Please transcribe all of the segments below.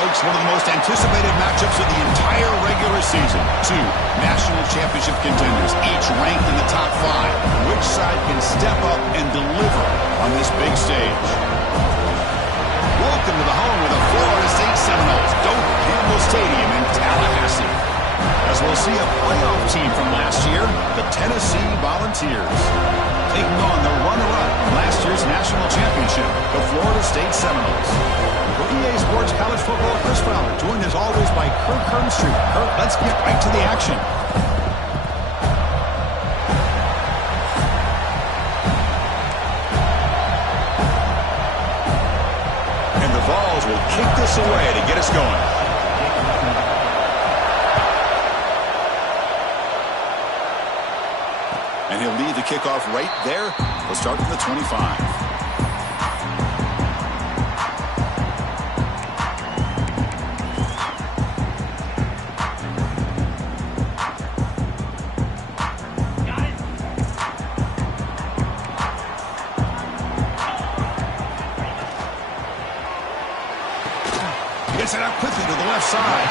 folks, one of the most anticipated matchups of the entire regular season. Two national championship contenders, each ranked in the top 5. Which side can step up and deliver on this big stage? Welcome to the home of the Florida State Seminoles, Doak Campbell Stadium in Tallahassee. As we'll see a playoff team from last year, the Tennessee Volunteers, taking on the runner-up from last year's national championship, the Florida State Seminoles. For EA Sports College Football, Chris Fowler, joined as always by Kirk Herbstreit. Kirk, let's get right to the action. And the Vols will kick this away to get us going. And he'll lead the kickoff right there. We'll start from the 25. Gets it out quickly to the left side.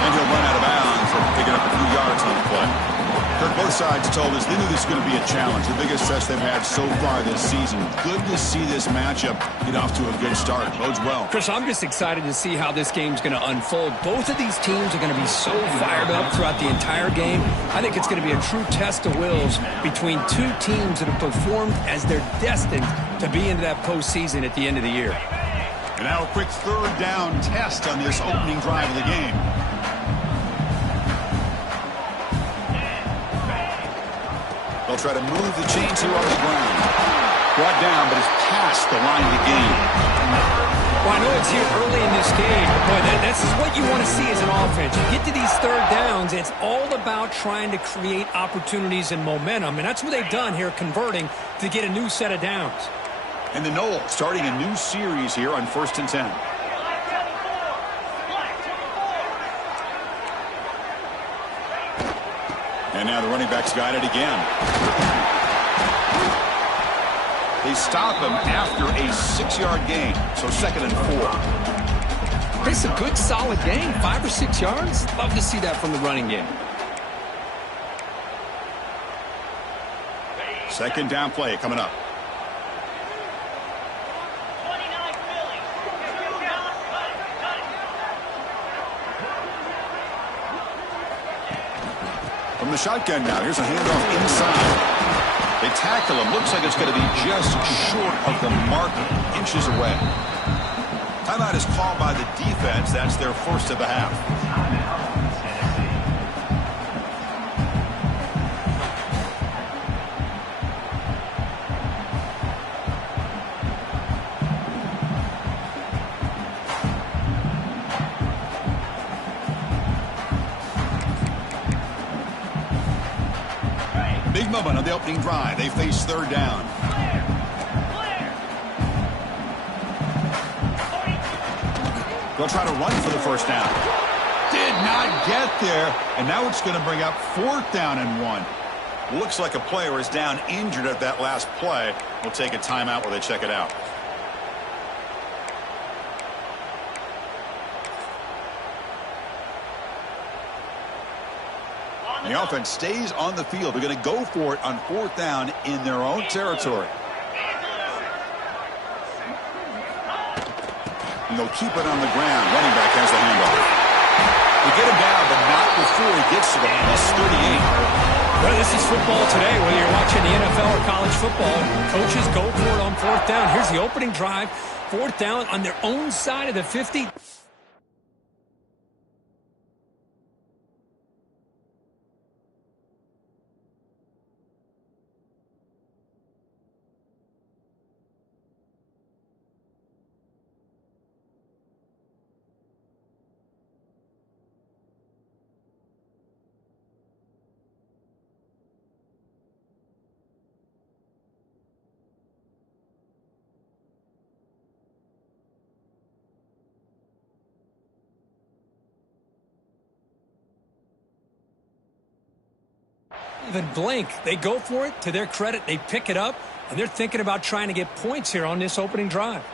And he'll run out of bounds and picking up a few yards on the play. Kirk, both sides told us they knew this was going to be a challenge. The biggest test they've had so far this season. Good to see this matchup get off to a good start. Bodes well. Chris, I'm just excited to see how this game's going to unfold. Both of these teams are going to be so fired up throughout the entire game. I think it's going to be a true test of wills between two teams that have performed as they're destined to be into that postseason at the end of the year. And now a quick third down test on this opening drive of the game. They'll try to move the chains here on the ground. Brought down, but it's past the line of the game. Well, I know it's here early in this game, but boy, this is what you want to see as an offense. You get to these third downs, it's all about trying to create opportunities and momentum, and that's what they've done here, converting to get a new set of downs. And the Noles starting a new series here on 1st and 10. And now the running back's got it again. They stop him after a 6-yard gain, so 2nd and 4. It's a good, solid gain, 5 or 6 yards. Love to see that from the running game. 2nd down play coming up. From the shotgun now, here's a handoff inside. They tackle him. Looks like it's going to be just short of the marker, inches away. Timeout is called by the defense. That's their first of the half. Big moment on the opening drive. They face 3rd down. They'll try to run for the 1st down. Did not get there. And now it's going to bring up 4th down and 1. Looks like a player is down injured at that last play. We'll take a timeout while they check it out. The offense stays on the field. They're going to go for it on 4th down in their own territory. And they'll keep it on the ground. Running back has the handoff. They get him down, but not before he gets to the +38. Well, this is football today, whether you're watching the NFL or college football. Coaches go for it on 4th down. Here's the opening drive. 4th down on their own side of the 50. Even blink. They go for it. To their credit, they pick it up, and they're thinking about trying to get points here on this opening drive.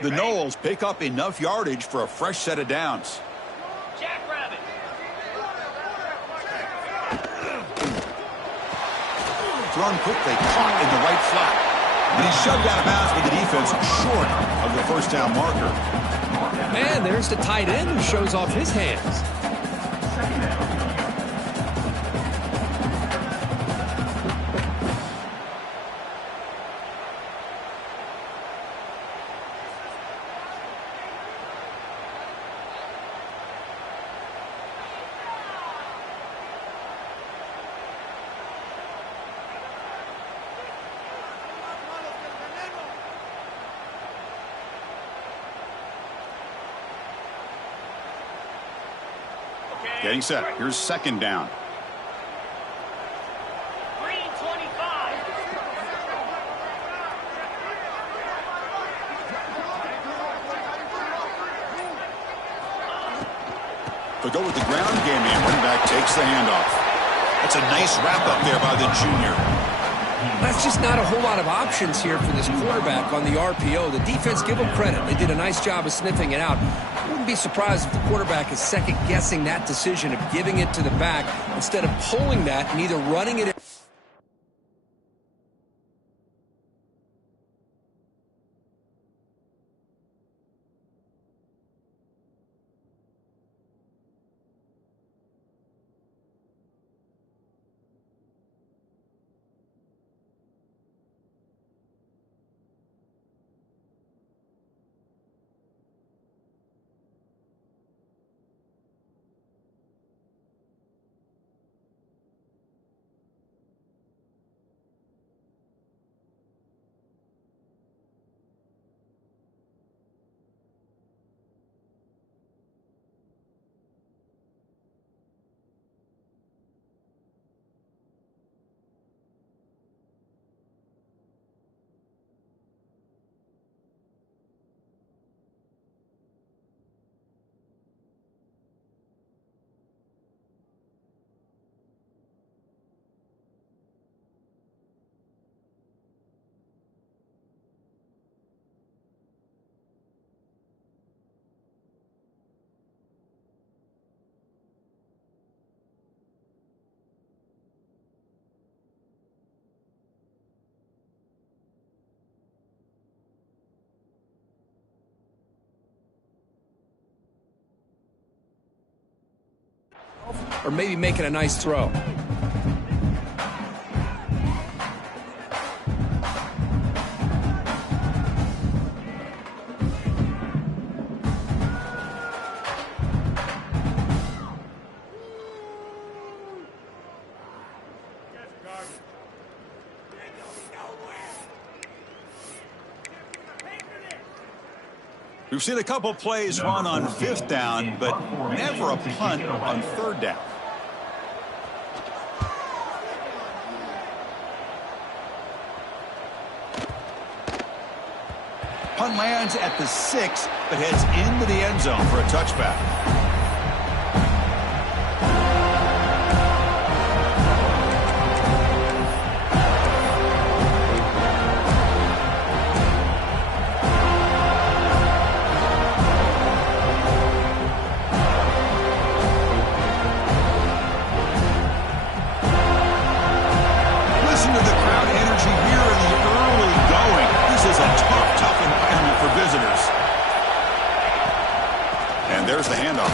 The Knowles pick up enough yardage for a fresh set of downs. Jackrabbit. Thrown quickly, caught in the right flat. And he's shoved out of bounds with the defense short of the first down marker. And there's the tight end who shows off his hands. Getting set. Here's second down. Green 25. They go with the ground game, and running back takes the handoff. That's a nice wrap up there by the junior. That's just not a whole lot of options here for this quarterback on the RPO. The defense, give them credit. They did a nice job of sniffing it out. I wouldn't be surprised if the quarterback is second-guessing that decision of giving it to the back instead of pulling that and either running it. Or maybe making a nice throw. We've seen a couple plays run on 5th down, but never a punt on 3rd down. Punt lands at the 6, but heads into the end zone for a touchback. There's the handoff.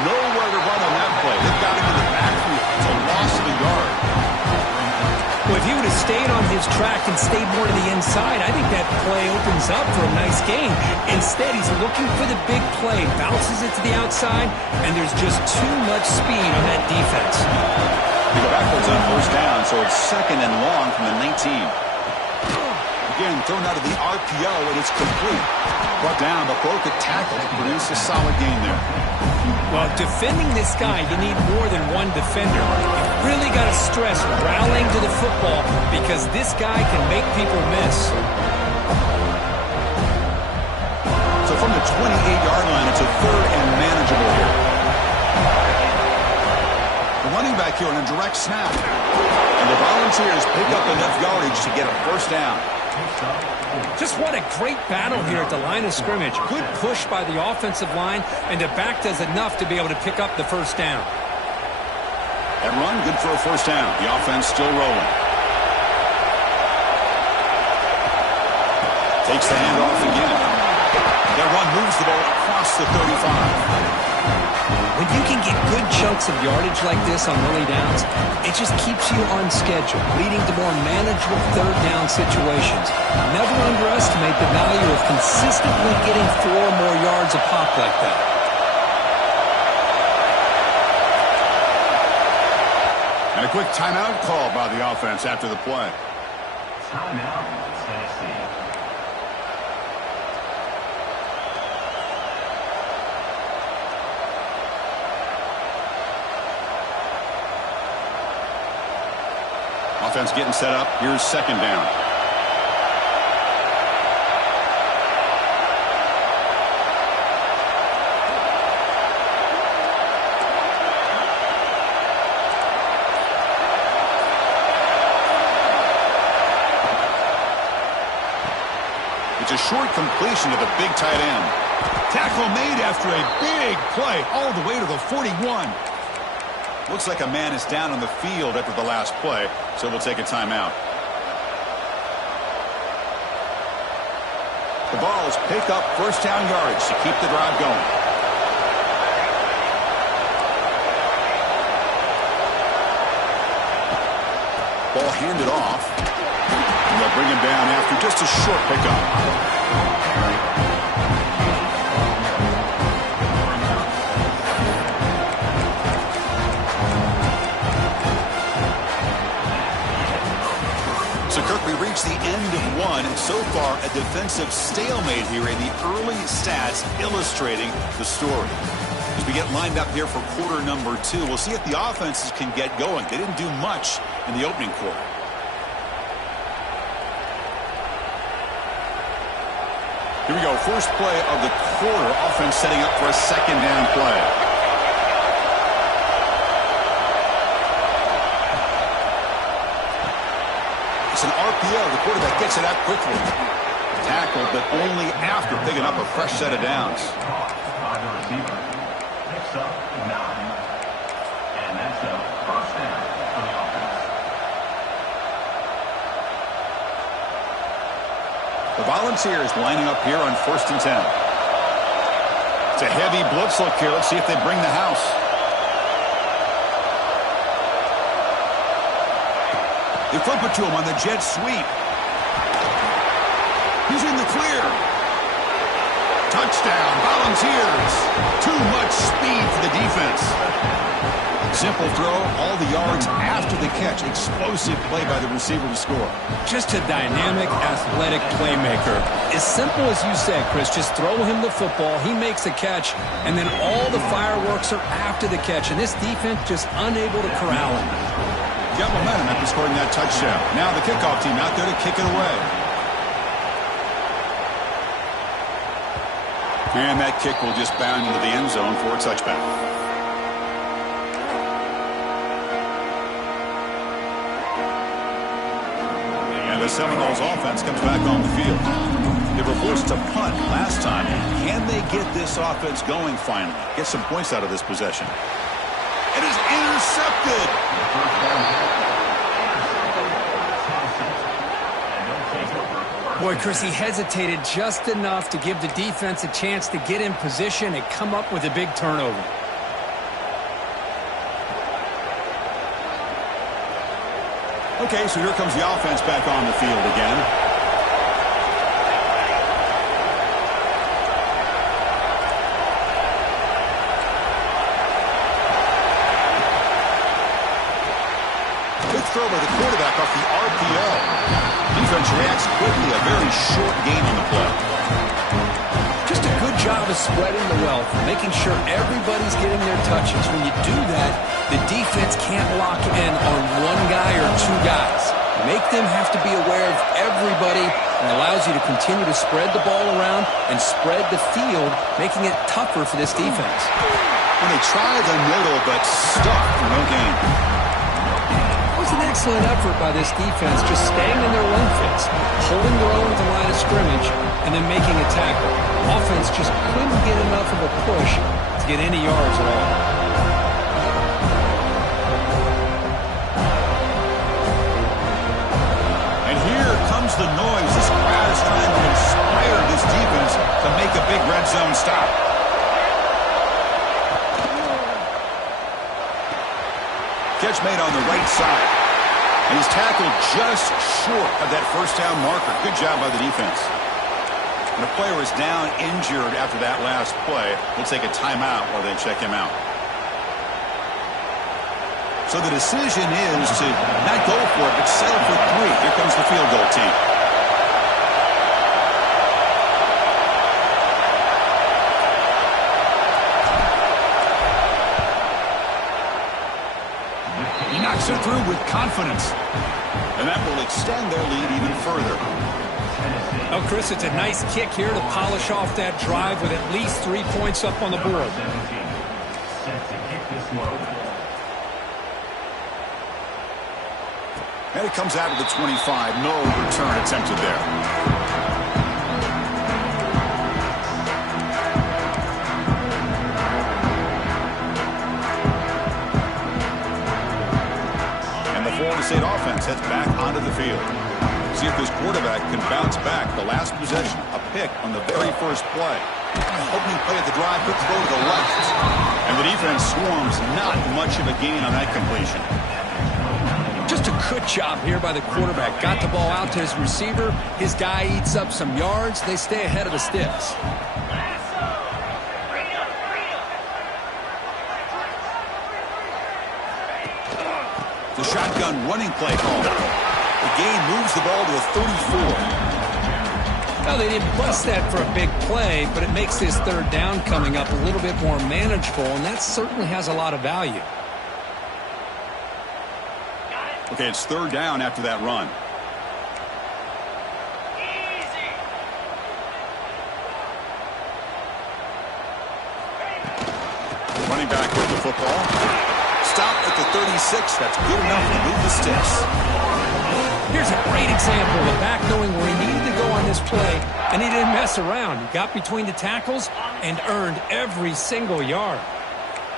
Nowhere to run on that play. They've got him in the backfield. It's a loss of a yard. Well, if he would have stayed on his track and stayed more to the inside, I think that play opens up for a nice gain. Instead, he's looking for the big play, bounces it to the outside, and there's just too much speed on that defense. They go backwards on 1st down, so it's 2nd and long from the 19. Again, thrown out of the RPO, and it's complete. Brought down, but broke a tackle to produce a solid gain there. Well, defending this guy, you need more than one defender. You've really got to stress rallying to the football because this guy can make people miss. So from the 28-yard line, it's a 3rd and manageable here. The running back here on a direct snap. And the Volunteers pick up enough yardage to get a 1st down. Just what a great battle here at the line of scrimmage. Good push by the offensive line, and the back does enough to be able to pick up the first down. That run, good for a first down. The offense still rolling. Takes the handoff again. That run moves the ball across the 35. When you can get good chunks of yardage like this on early downs, it just keeps you on schedule, leading to more manageable third down situations. Never underestimate the value of consistently getting 4 more yards a pop like that. And a quick timeout call by the offense after the play. Timeout, Tennessee. Offense getting set up. Here's second down. It's a short completion to the big tight end. Tackle made after a big play all the way to the 41. Looks like a man is down on the field after the last play, so we'll take a timeout. The Vols pick up first down yardage to keep the drive going. Ball handed off. And they'll bring him down after just a short pickup. We reach the end of one, and so far a defensive stalemate here in the early stats illustrating the story. As we get lined up here for quarter number 2, we'll see if the offenses can get going. They didn't do much in the opening quarter. Here we go, first play of the quarter. Offense setting up for a second down play. It's an RPO. The quarterback gets it out quickly. Tackled, but only after picking up a fresh set of downs. By the receiver. Picks up 9. And that's a first down for the offense. The Volunteers lining up here on 1st and 10. It's a heavy blitz look here. Let's see if they bring the house. They flip it to him on the jet sweep. He's in the clear. Touchdown, Volunteers. Too much speed for the defense. Simple throw, all the yards after the catch. Explosive play by the receiver to score. Just a dynamic, athletic playmaker. As simple as you said, Chris, just throw him the football, he makes a catch, and then all the fireworks are after the catch, and this defense just unable to corral him. Got momentum after scoring that touchdown. Now the kickoff team out there to kick it away. And that kick will just bound into the end zone for a touchback. And the Seminoles offense comes back on the field. They were forced to punt last time. Can they get this offense going finally? Get some points out of this possession. It is intercepted. Boy, Chris, he hesitated just enough to give the defense a chance to get in position and come up with a big turnover. Okay, so here comes the offense back on the field again. Throw by the quarterback off the RPO. Defense reacts quickly. A very short gain on the play. Just a good job of spreading the wealth, making sure everybody's getting their touches. When you do that, the defense can't lock in on one guy or two guys. Make them have to be aware of everybody, and allows you to continue to spread the ball around and spread the field, making it tougher for this defense. When they try the middle, but stuck for no gain. That's an excellent effort by this defense, just staying in their run fits, holding their own at the line of scrimmage, and then making a tackle. Offense just couldn't get enough of a push to get any yards at all. And here comes the noise. This crowd is trying to inspire this defense to make a big red zone stop. Catch made on the right side. And he's tackled just short of that first down marker. Good job by the defense. And the player is down injured after that last play. We'll take a timeout while they check him out. So the decision is to not go for it, but settle for 3. Here comes the field goal team. He knocks it through with confidence. And that will extend their lead even further. Oh, Chris, it's a nice kick here to polish off that drive with at least 3 points up on the board. And it comes out of the 25. No return attempted there. Florida State offense heads back onto the field. See if this quarterback can bounce back. The last possession, a pick on the very first play. Opening play at the drive, quick throw to the left. And the defense swarms, not much of a gain on that completion. Just a good job here by the quarterback. Got the ball out to his receiver. His guy eats up some yards. They stay ahead of the sticks. The shotgun running play call. The game moves the ball to a 34. Well, they didn't bust that for a big play, but it makes this third down coming up a little bit more manageable, and that certainly has a lot of value. Okay, it's third down after that run. Running back with the football. Stop at the 36. That's good enough to move the sticks. Here's a great example of the back knowing where he needed to go on this play, and he didn't mess around. He got between the tackles and earned every single yard.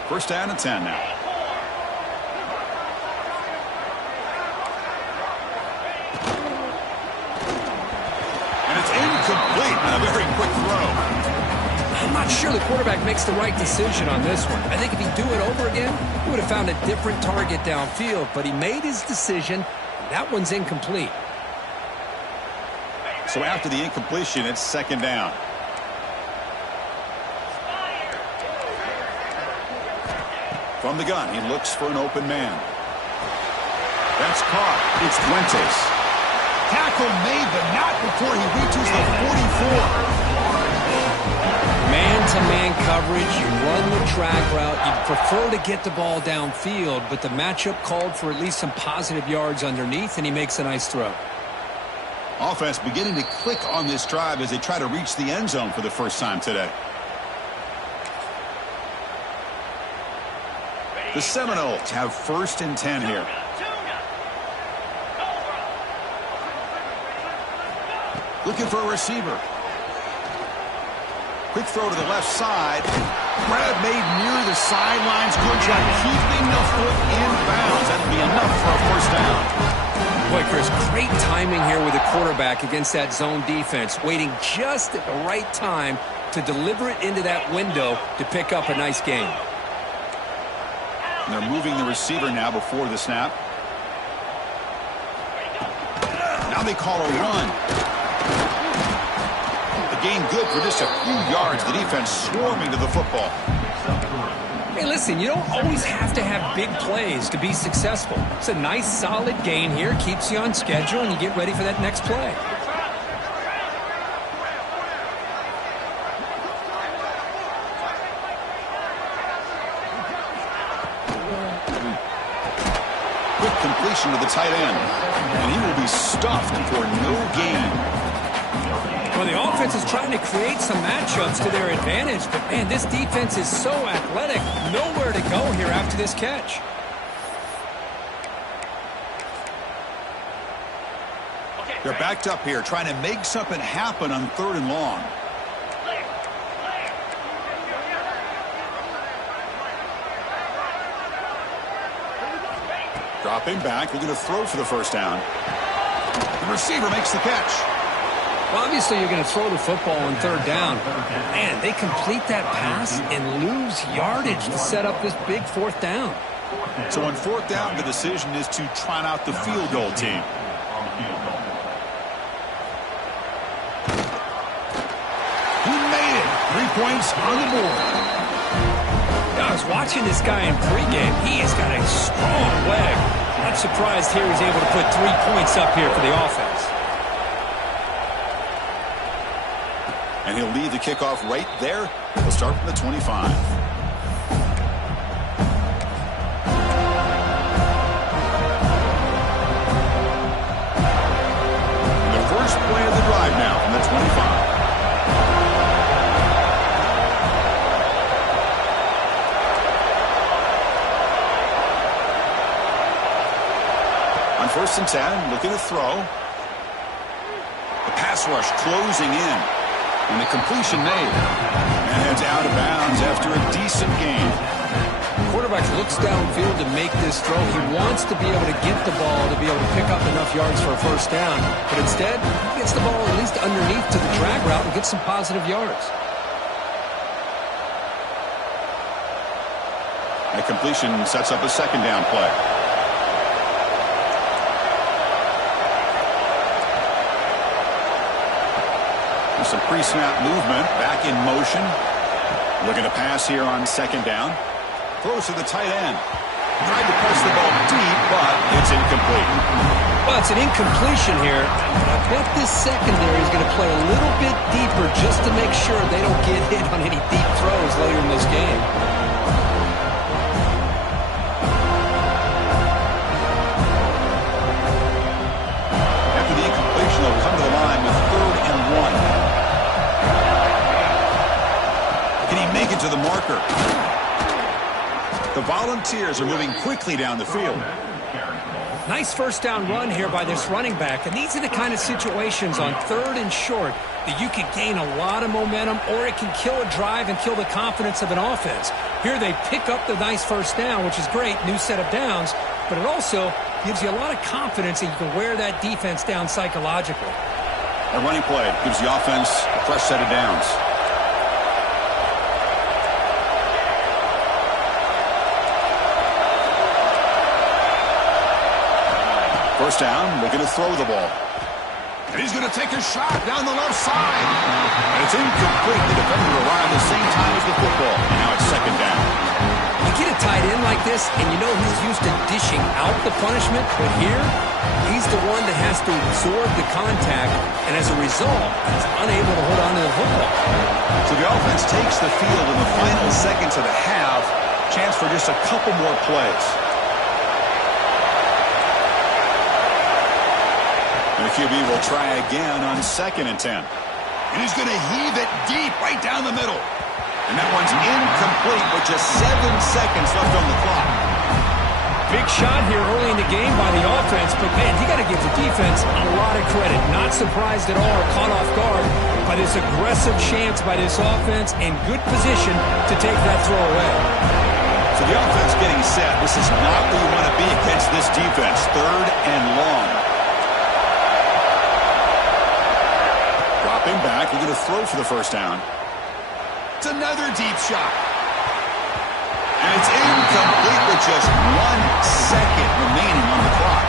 First down and 10 now. And it's incomplete on a very quick throw. I'm not sure the quarterback makes the right decision on this one. I think if he'd do it over again, he would have found a different target downfield, but he made his decision. That one's incomplete. So after the incompletion, it's second down. From the gun, he looks for an open man. That's caught. It's Fuentes. Tackle made, but not before he reaches the 44. Man-to-man coverage, you run the drag route, you prefer to get the ball downfield, but the matchup called for at least some positive yards underneath, and he makes a nice throw. Offense beginning to click on this drive as they try to reach the end zone for the first time today. The Seminoles have first and 10 here. Looking for a receiver. Quick throw to the left side. Grab made near the sidelines. Good job keeping the foot in bounds. That'll be enough for a first down. Boy, Chris, great timing here with the quarterback against that zone defense, waiting just at the right time to deliver it into that window to pick up a nice gain. And they're moving the receiver now before the snap. Now they call a run. Gain good for just a few yards. The defense swarming to the football. Hey, listen, you don't always have to have big plays to be successful. It's a nice, solid gain here. Keeps you on schedule, and you get ready for that next play. Quick completion to the tight end. And he will be stuffed for no gain. Well, the offense is trying to create some matchups to their advantage, but, man, this defense is so athletic. Nowhere to go here after this catch. They're backed up here trying to make something happen on 3rd and long. Dropping back, looking to throw for the first down. The receiver makes the catch. Well, obviously, you're going to throw the football on 3rd down. Man, they complete that pass and lose yardage to set up this big 4th down. So on 4th down, the decision is to trot out the field goal team. He made it. 3 points on the board. I was watching this guy in pregame. He has got a strong leg. Not surprised here he's able to put 3 points up here for the offense. And he'll lead the kickoff right there. He'll start from the 25. And the first play of the drive now from the 25. On 1st and 10, looking to throw. The pass rush closing in. And the completion made. And heads out of bounds after a decent gain. The quarterback looks downfield to make this throw. He wants to be able to get the ball to be able to pick up enough yards for a first down. But instead, he gets the ball at least underneath to the drag route and gets some positive yards. That completion sets up a 2nd down play. Some pre-snap movement, back in motion. Looking to pass here on 2nd down. Throws to the tight end. Tried to press the ball deep, but it's incomplete. Well, it's an incompletion here. I bet this secondary is going to play a little bit deeper just to make sure they don't get hit on any deep throws later in this game. After the incompletion, they'll come to the line with 3rd and 1. Can he make it to the marker? The Volunteers are moving quickly down the field. Nice first down run here by this running back. And these are the kind of situations on 3rd and short that you can gain a lot of momentum, or it can kill a drive and kill the confidence of an offense. Here they pick up the nice first down, which is great, new set of downs, but it also gives you a lot of confidence that you can wear that defense down psychologically. A running play gives the offense a fresh set of downs. First down, looking to throw the ball. And he's going to take a shot down the left side. And it's incomplete. The defender arrived at the same time as the football. And now it's 2nd down. You get a tight end like this, and you know he's used to dishing out the punishment, but here, he's the one that has to absorb the contact, and as a result, he's unable to hold on to the football. So the offense takes the field in the final seconds of the half. Chance for just a couple more plays. And the QB will try again on 2nd and 10. And he's going to heave it deep right down the middle. And that one's incomplete with just 7 seconds left on the clock. Big shot here early in the game by the offense, but man, you got to give the defense a lot of credit. Not surprised at all or caught off guard by this aggressive chance by this offense and good position to take that throw away. So the offense getting set. This is not where you want to be against this defense. 3rd and long. Dropping back, we're going to throw for the first down. It's another deep shot. And it's incomplete with just 1 second remaining on the clock.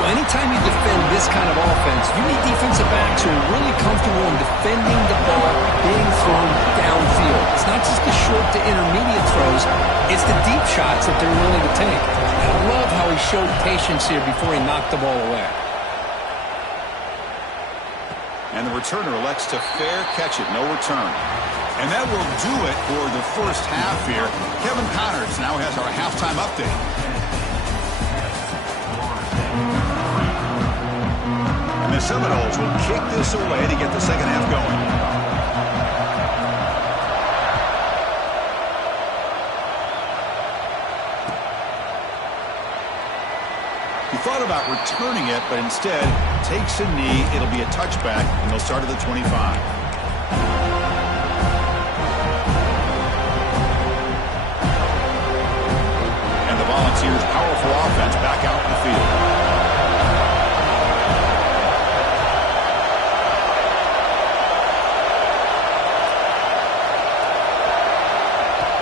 Well, anytime you defend this kind of offense, you need defensive backs who are really comfortable in defending the ball being thrown downfield. It's not just the short to intermediate throws, it's the deep shots that they're willing to take. And I love how he showed patience here before he knocked the ball away. And the returner elects to fair catch it, no return. And that will do it for the first half here. Kevin Connors now has our halftime update. And the Seminoles will kick this away to get the second half going. He thought about returning it, but instead takes a knee. It'll be a touchback, and they'll start at the 25. And the Volunteers' powerful offense back out in the field.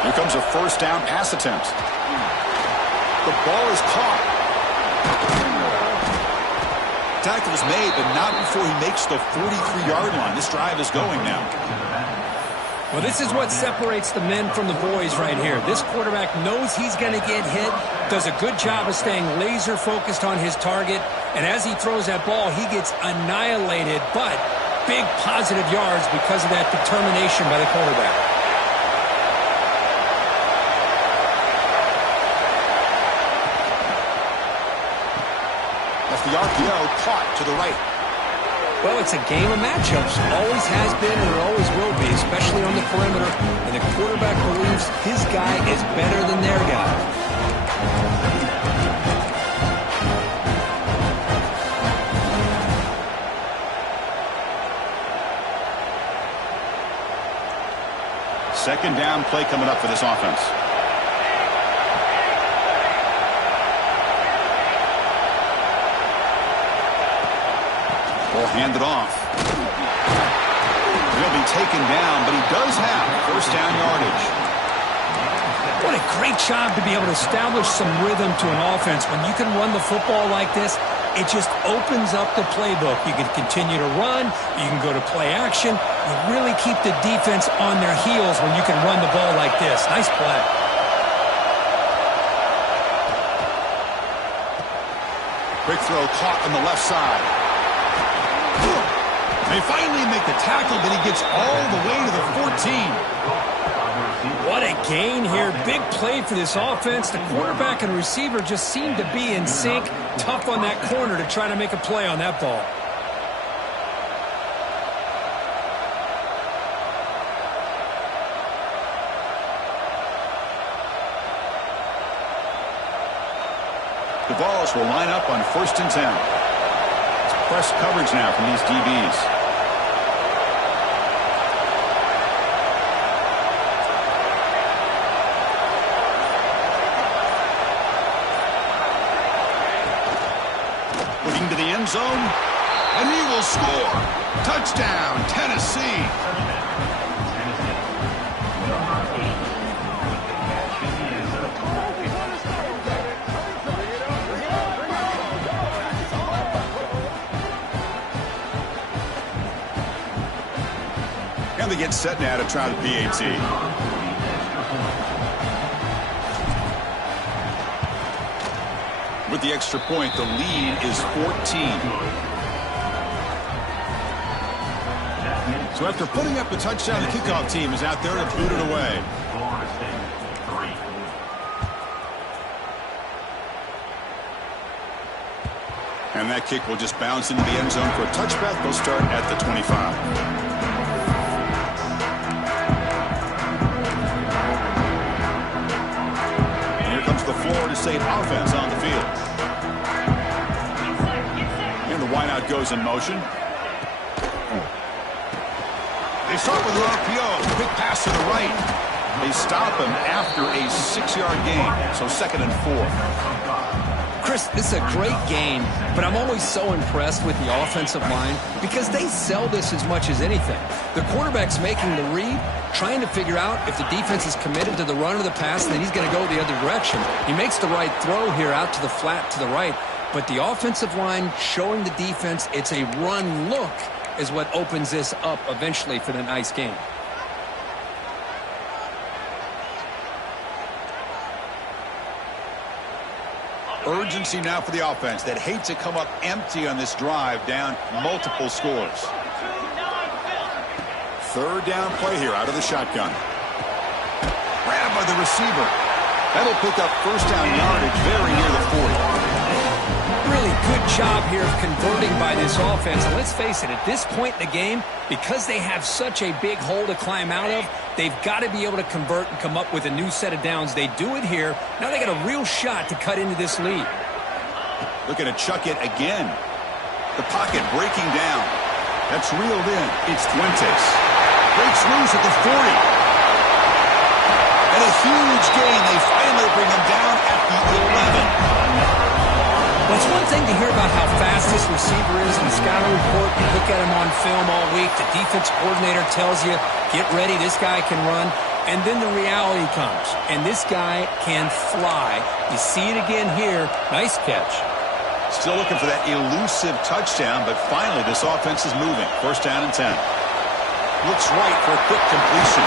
Here comes a first down pass attempt. The ball is caught. Tackle is made, but not before he makes the 43-yard line. This drive is going now. Well, this is what separates the men from the boys right here. This quarterback knows he's going to get hit, does a good job of staying laser focused on his target, and as he throws that ball, he gets annihilated, but big positive yards because of that determination by the quarterback. The RPO caught to the right. Well, it's a game of matchups. Always has been and it always will be, especially on the perimeter. And the quarterback believes his guy is better than their guy. Second down play coming up for this offense. Ball handed off. He'll be taken down, but he does have first down yardage. What a great job to be able to establish some rhythm to an offense. When you can run the football like this, it just opens up the playbook. You can continue to run. You can go to play action. You really keep the defense on their heels when you can run the ball like this. Nice play. Quick throw caught on the left side. They finally make the tackle, but he gets all the way to the 14. What a gain here. Big play for this offense. The quarterback and receiver just seem to be in sync. Tough on that corner to try to make a play on that ball. The Vols will line up on 1st and 10. It's press coverage now from these DBs. Looking to the end zone, and he will score. Touchdown, Tennessee. And they get set now to try the PAT. With the extra point, the lead is 14. So after putting up the touchdown, the kickoff team is out there to boot it away. And that kick will just bounce into the end zone for a touchback. They'll start at the 25. The Florida State offense on the field. And the wideout goes in motion. They start with an RPO. Quick pass to the right. They stop him after a 6-yard gain. So 2nd and 4. Chris, this is a great game, but I'm always so impressed with the offensive line because they sell this as much as anything. The quarterback's making the read, trying to figure out if the defense is committed to the run or the pass, and then he's going to go the other direction. He makes the right throw here out to the flat to the right, but the offensive line showing the defense it's a run look is what opens this up eventually for the nice game. Urgency now for the offense that hate to come up empty on this drive, down multiple scores. 3rd down play here out of the shotgun. Grabbed by the receiver. That'll pick up first down yardage very near the 40. Really good job here of converting by this offense. And let's face it, at this point in the game, because they have such a big hole to climb out of, they've got to be able to convert and come up with a new set of downs. They do it here. Now they got a real shot to cut into this lead. Looking to chuck it again. The pocket breaking down. That's reeled in. It's Fuentes. Breaks loose at the 40. And a huge gain. They finally bring him down at the 11. Well, it's one thing to hear about how fast this receiver is in the scouting report. You look at him on film all week. The defense coordinator tells you, get ready, this guy can run. And then the reality comes, and this guy can fly. You see it again here. Nice catch. Still looking for that elusive touchdown, but finally this offense is moving. First down and 10. Looks right for a quick completion.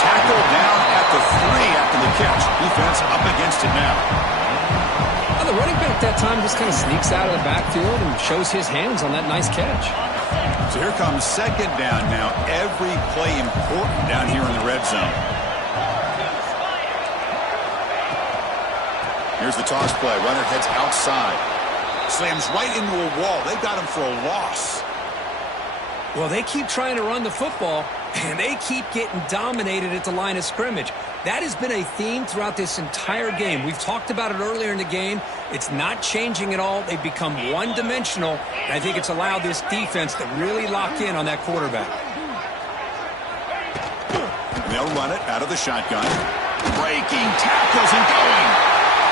Tackled down at the 3 after the catch. Defense up against it now. The running back that time just kind of sneaks out of the backfield and shows his hands on that nice catch. So here comes second down now. Every play important down here in the red zone. Here's the toss play. Runner heads outside. Slams right into a wall. They got him for a loss. Well, they keep trying to run the football, and they keep getting dominated at the line of scrimmage. That has been a theme throughout this entire game. We've talked about it earlier in the game. It's not changing at all. They've become one-dimensional, and I think it's allowed this defense to really lock in on that quarterback. And they'll run it out of the shotgun. Breaking tackles and going.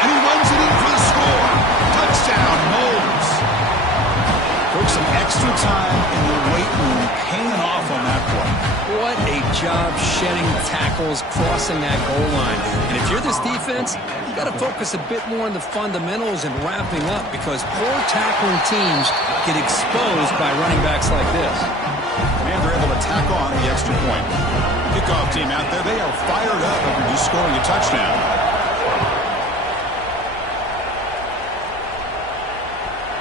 And he runs it in for the score. Touchdown, Knowles. Took some extra time in the weight room, paying off on that play. What a job shedding tackles, crossing that goal line. And if you're this defense, you got to focus a bit more on the fundamentals and wrapping up, because poor tackling teams get exposed by running backs like this. And they're able to tack on the extra point. Kickoff team out there, they are fired up after just scoring a touchdown.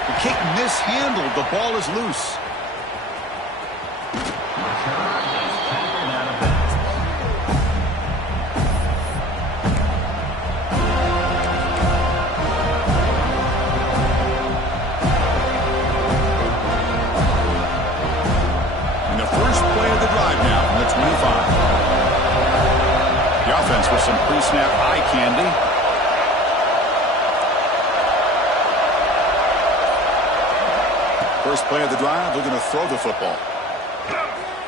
The kick mishandled. The ball is loose. And the first play of the drive now from the 25. The offense with some pre-snap eye candy. First play of the drive, they're going to throw the football.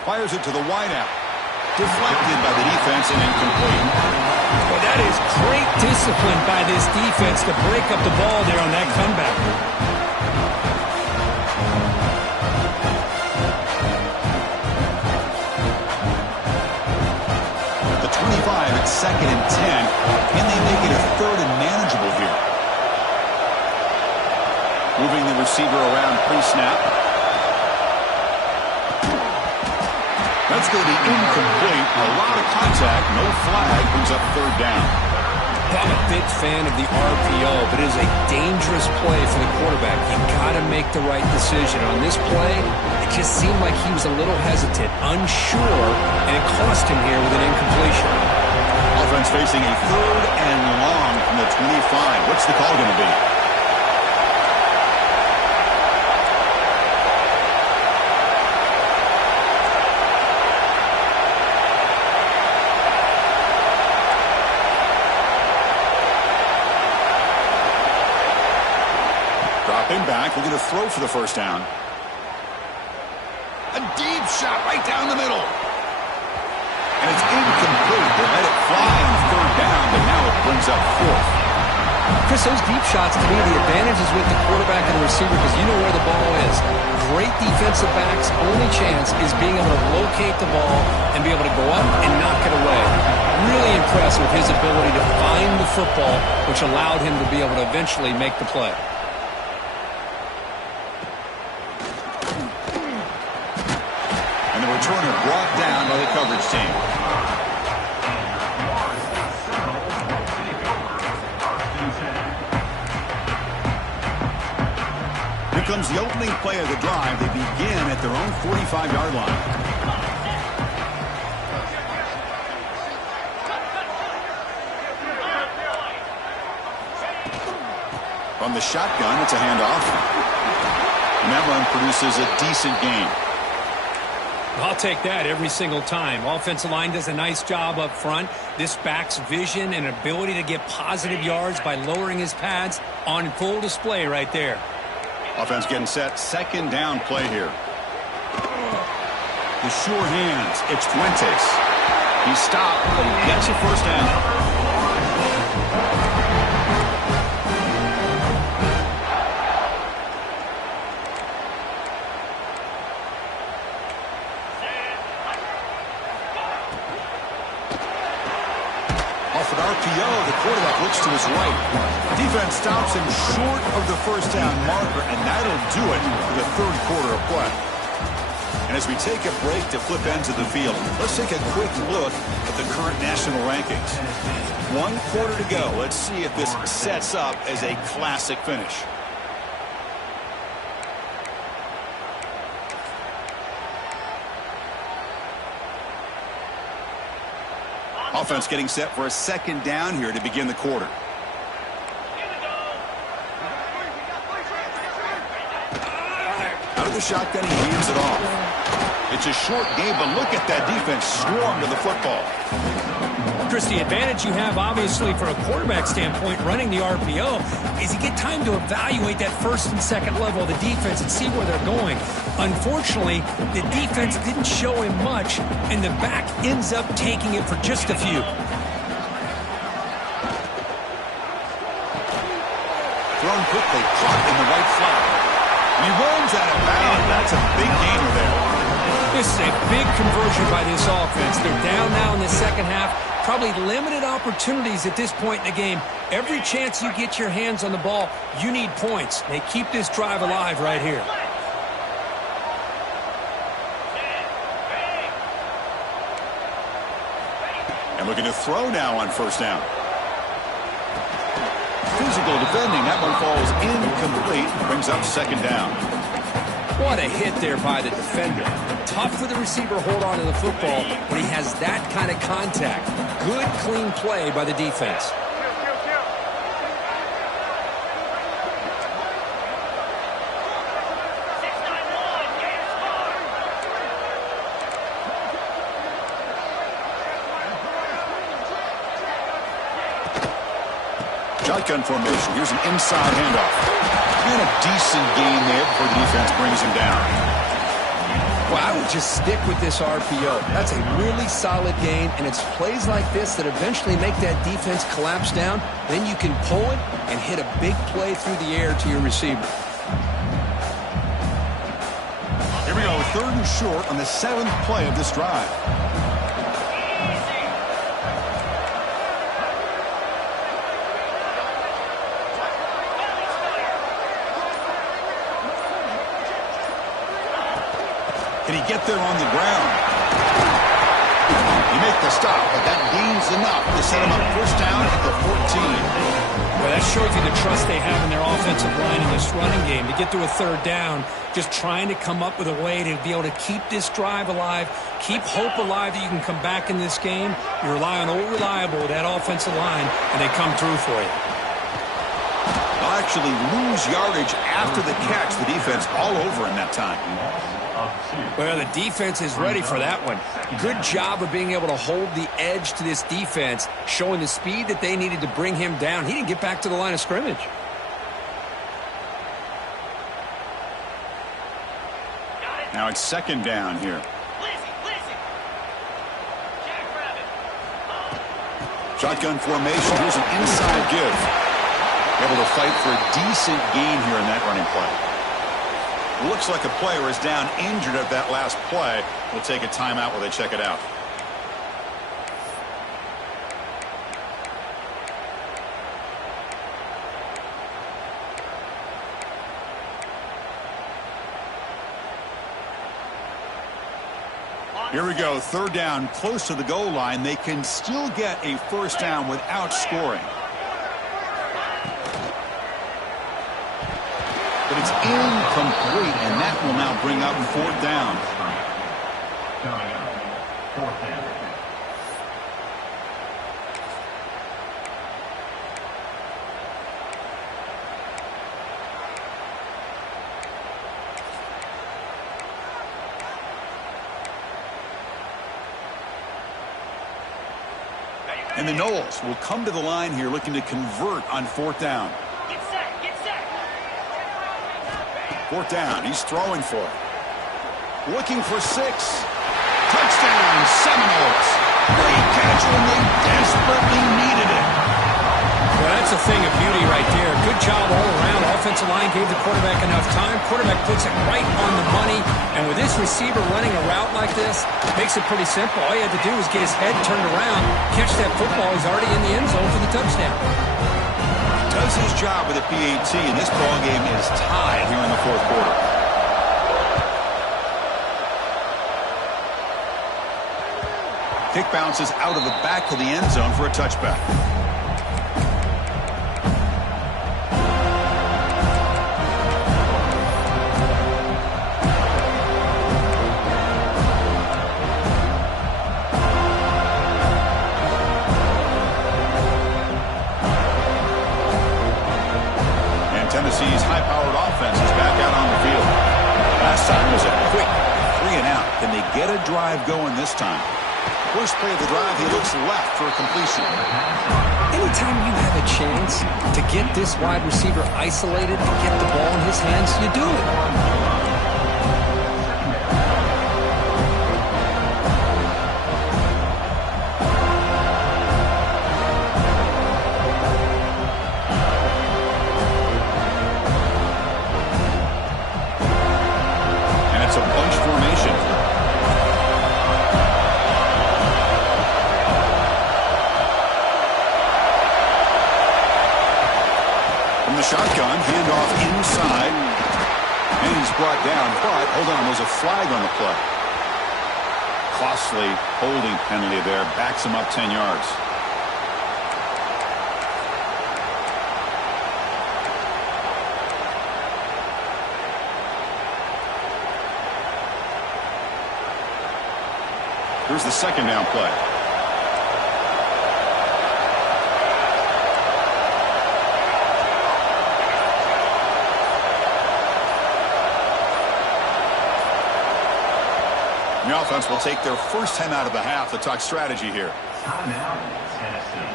Fires it to the wideout. Deflected by the defense and incomplete. Well, that is great discipline by this defense to break up the ball there on that comeback. The 25 at 2nd and 10. Can they make it a 3rd and manageable here? Moving the receiver around pre-snap. That's going to be incomplete. A lot of contact. No flag. Brings up 3rd down. I'm a big fan of the RPO, but it is a dangerous play for the quarterback. You've got to make the right decision. On this play, it just seemed like he was a little hesitant, unsure, and it cost him here with an incompletion. Offense facing a 3rd and long from the 25. What's the call going to be? Dropping back, looking to throw for the first down. A deep shot right down the middle. And it's incomplete. They let it fly on 3rd down, but now it brings up 4th. Chris, those deep shots, to me, the advantage is with the quarterback and the receiver because you know where the ball is. Great defensive backs' only chance is being able to locate the ball and be able to go up and knock it away. Really impressed with his ability to find the football, which allowed him to be able to eventually make the play. And the returner brought down by the coverage team. Here comes the opening play of the drive. They begin at their own 45-yard line. From the shotgun, it's a handoff. And that run produces a decent gain. I'll take that every single time. Offensive line does a nice job up front. This back's vision and ability to get positive yards by lowering his pads on full display right there. Offense getting set. Second down play here. The sure hands. It's Fuentes. He stopped, but he gets a first down. Off an RPO, the quarterback looks to his right. Defense stops him short of the first down marker, and that'll do it for the third quarter of play. And as we take a break to flip ends of the field, let's take a quick look at the current national rankings. 1 quarter to go. Let's see if this sets up as a classic finish. Offense getting set for a second down here to begin the quarter. Out of the shotgun, he hands it off. It's a short game, but look at that defense swarm to the football. Chris, the advantage you have, obviously, from a quarterback standpoint, running the RPO, is you get time to evaluate that first and second level of the defense and see where they're going. Unfortunately, the defense didn't show him much, and the back ends up taking it for just a few. Thrown quickly, caught in the right flat. He runs out of bounds. That's a big gainer there. This is a big conversion by this offense. They're down now in the second half. Probably limited opportunities at this point in the game. Every chance you get your hands on the ball, you need points. They keep this drive alive right here. And looking to throw now on first down. Physical defending. That one falls incomplete. Brings up second down. What a hit there by the defender. Tough for the receiver to hold on to the football when he has that kind of contact. Good, clean play by the defense. Shotgun formation. Here's an inside handoff. And a decent gain there before the defense brings him down. Well, I would just stick with this RPO. That's a really solid gain, and it's plays like this that eventually make that defense collapse down. Then you can pull it and hit a big play through the air to your receiver. Here we go, third and short on the 7th play of this drive. Can he get there on the ground? He make the stop, but that gains enough to set him up first down at the 14. Well, that shows you the trust they have in their offensive line in this running game. To get to a third down, just trying to come up with a way to be able to keep this drive alive, keep hope alive that you can come back in this game. You rely on old reliable, that offensive line, and they come through for you. They'll actually lose yardage after the catch. The defense all over in that time. Well, the defense is ready for that one. Good job of being able to hold the edge to this defense, showing the speed that they needed to bring him down. He didn't get back to the line of scrimmage. Now it's second down here. Shotgun formation. Here's an inside give. Able to fight for a decent gain here in that running play. Looks like a player is down injured at that last play. We'll take a timeout while they check it out. Here we go, third down, close to the goal line. They can still get a first down without scoring. But it's incomplete, and that will now bring up fourth down. Coming up, fourth down. And the Knowles will come to the line here looking to convert on fourth down. Get set, get set. Fourth down. He's throwing for it. Looking for 6. Touchdown, Seminoles. Great catch when they desperately needed it. Well, that's a thing of beauty right there. Good job all around. Offensive line gave the quarterback enough time. Quarterback puts it right on the money. And with this receiver running a route like this, makes it pretty simple. All you had to do was get his head turned around, catch that football. He's already in the end zone for the touchdown. Does his job with a PAT, and this ball game is tied here in the fourth quarter. Kick bounces out of the back of the end zone for a touchback. And Tennessee's high-powered offense is back out on the field. Last time was a quick 3-and-out. Can they get a drive going this time? First play of the drive, he looks left for a completion. Anytime you have a chance to get this wide receiver isolated and get the ball in his hands, you do it. And it's a bunch formation. The shotgun, handoff inside, and he's brought down, but hold on, there's a flag on the play. Costly holding penalty there, backs him up 10 yards. Here's the second down play. The offense will take their first time out of the half to talk strategy here. Timeout, Tennessee.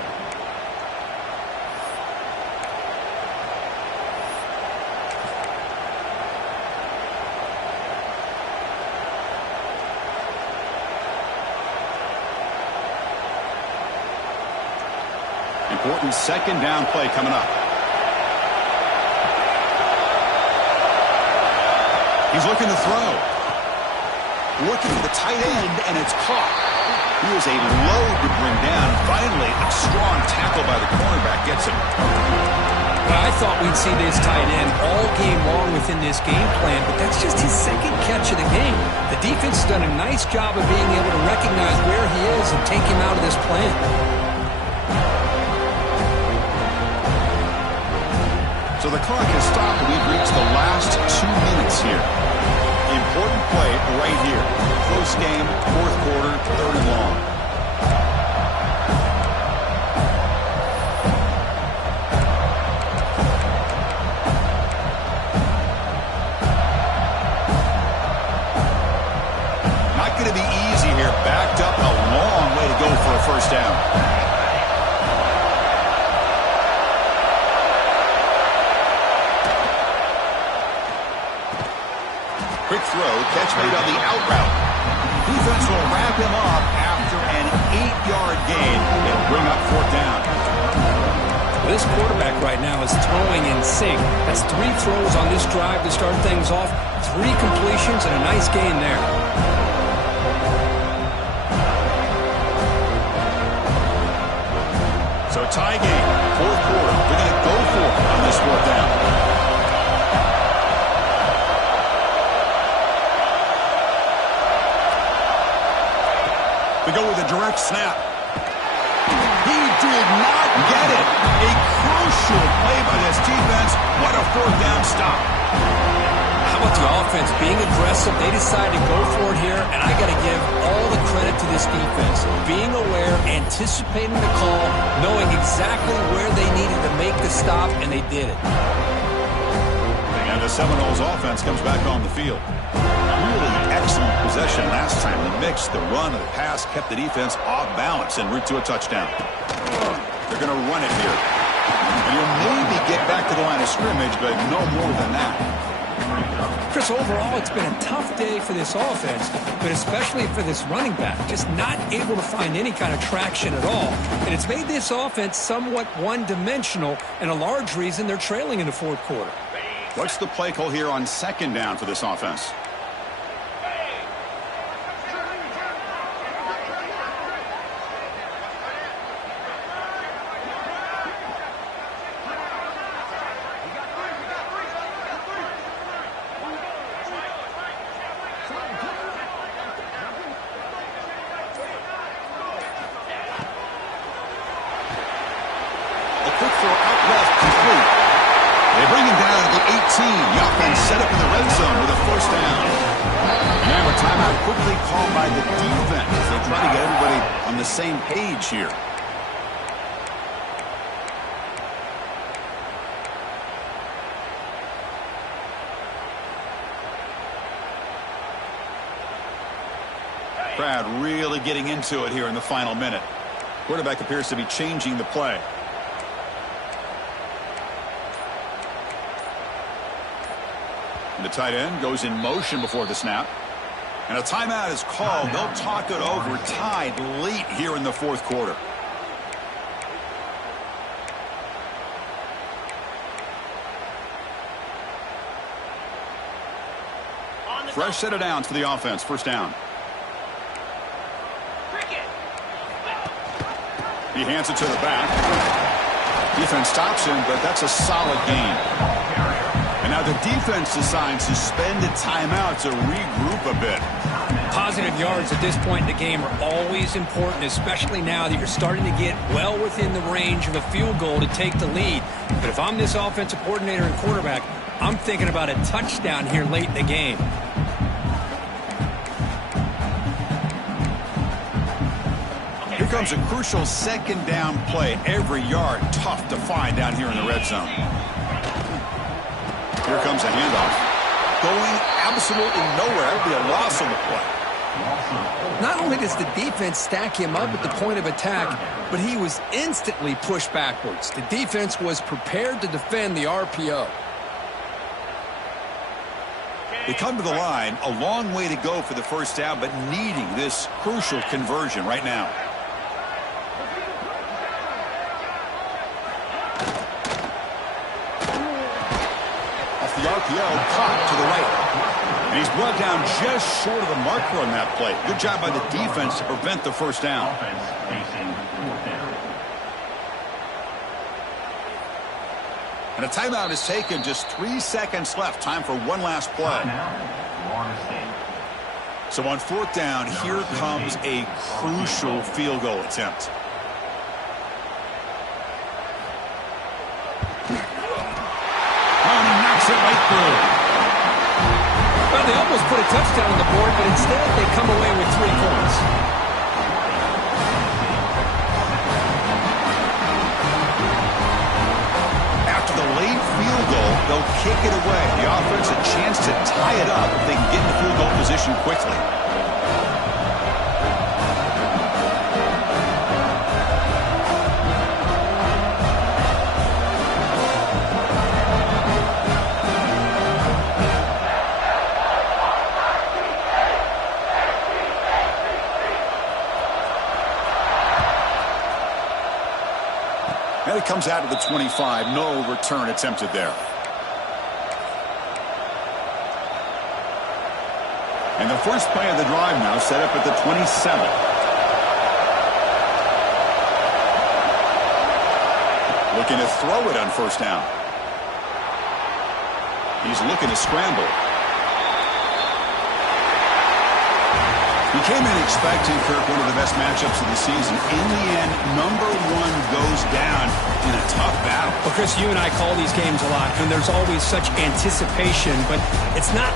Important second down play coming up. He's looking to throw. Looking for the tight end, and it's caught. He was a load to bring down. Finally, a strong tackle by the cornerback gets him. Well, I thought we'd see this tight end all game long within this game plan, but that's just his second catch of the game. The defense has done a nice job of being able to recognize where he is and take him out of this plan. So the clock has stopped, and we've reached the last 2 minutes here. Important play right here. Close game, fourth quarter, third and long. Not going to be easy here. Backed up a long way to go for a first down. Quick throw, catch made on the out route. Defense will wrap him up after an 8-yard gain. They'll bring up fourth down. This quarterback right now is throwing in sync. That's 3 throws on this drive to start things off. 3 completions and a nice gain there. So a tie game, fourth quarter. They're going to go for it on this fourth down. We go with a direct snap. He did not get it. A crucial play by this defense. What a fourth down stop. How about the offense being aggressive? They decided to go for it here, and I got to give all the credit to this defense. Being aware, anticipating the call, knowing exactly where they needed to make the stop, and they did it. And the Seminoles offense comes back on the field. Really excellent possession last time. The mix, the run, and the pass kept the defense off balance en route to a touchdown. They're going to run it here. And you'll maybe get back to the line of scrimmage, but no more than that. Chris, overall, it's been a tough day for this offense, but especially for this running back. Just not able to find any kind of traction at all. And it's made this offense somewhat one-dimensional, and a large reason they're trailing in the fourth quarter. What's the play call here on second down for this offense? The offense set up in the red zone with a first down. And now a timeout quickly called by the defense. They try to get everybody on the same page here. Crowd really getting into it here in the final minute. Quarterback appears to be changing the play. The tight end goes in motion before the snap. And a timeout is called. They'll talk it over, tied late here in the fourth quarter. Fresh set of downs for the offense. First down. He hands it to the back. Defense stops him, but that's a solid gain. And now the defense decides to spend a timeout to regroup a bit. Positive yards at this point in the game are always important, especially now that you're starting to get well within the range of a field goal to take the lead. But if I'm this offensive coordinator and quarterback, I'm thinking about a touchdown here late in the game. Here comes a crucial second down play. Every yard tough to find down here in the red zone. Here comes a handoff. Going absolutely nowhere. That would be a loss on the play. Not only does the defense stack him up at the point of attack, but he was instantly pushed backwards. The defense was prepared to defend the RPO. They come to the line, a long way to go for the first down, but needing this crucial conversion right now. The RPO caught to the right. And he's brought down just short of the marker on that play. Good job by the defense to prevent the first down. And a timeout is taken. Just 3 seconds left. Time for one last play. So on fourth down, here comes a crucial field goal attempt. It right through. Well, they almost put a touchdown on the board, but instead they come away with 3 points. After the late field goal, they'll kick it away. The offense a chance to tie it up if they can get in field goal position quickly. And it comes out of the 25. No return attempted there. And the first play of the drive now set up at the 27. Looking to throw it on first down. He's looking to scramble. We came in expecting, Kirk, one of the best matchups of the season. In the end, number one goes down in a tough battle. Well, Chris, you and I call these games a lot, and there's always such anticipation, but it's not